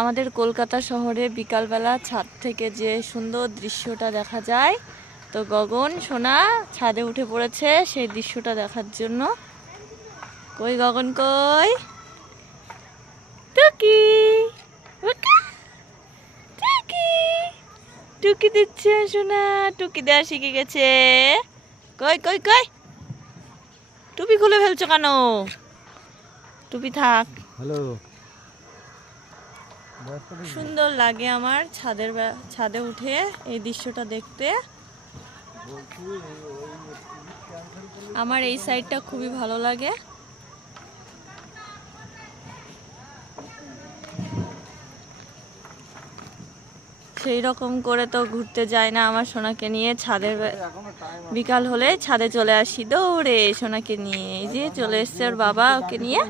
আমাদের কলকাতা শহরে বিকালবেলা ছাদ থেকে যে সুন্দর দৃশ্যটা দেখা যায়, তো গগন সোনা ছাদে উঠে পড়েছে সেই দৃশ্যটা দেখার জন্য। কই গগন কই? টুকি টুকি টুকি দিচ্ছে সোনা, টুকি দেওয়া শিখে গেছে। কই কই কই টুপি খুলে ফেলছো কেন? টুপি থাক। হ্যালো, সুন্দর লাগে আমার ছাদে উঠে এই দৃশ্যটা দেখতে। আমার এই সাইডটা খুবই ভালো লাগে। সেই রকম করে তো ঘুরতে যায় না আমার সোনাকে নিয়ে ছাদের বিকাল হলে ছাদে চলে আসি দৌড়ে সোনাকে নিয়ে। এই যে চলে এসছে ওর বাবা ওকে নিয়ে।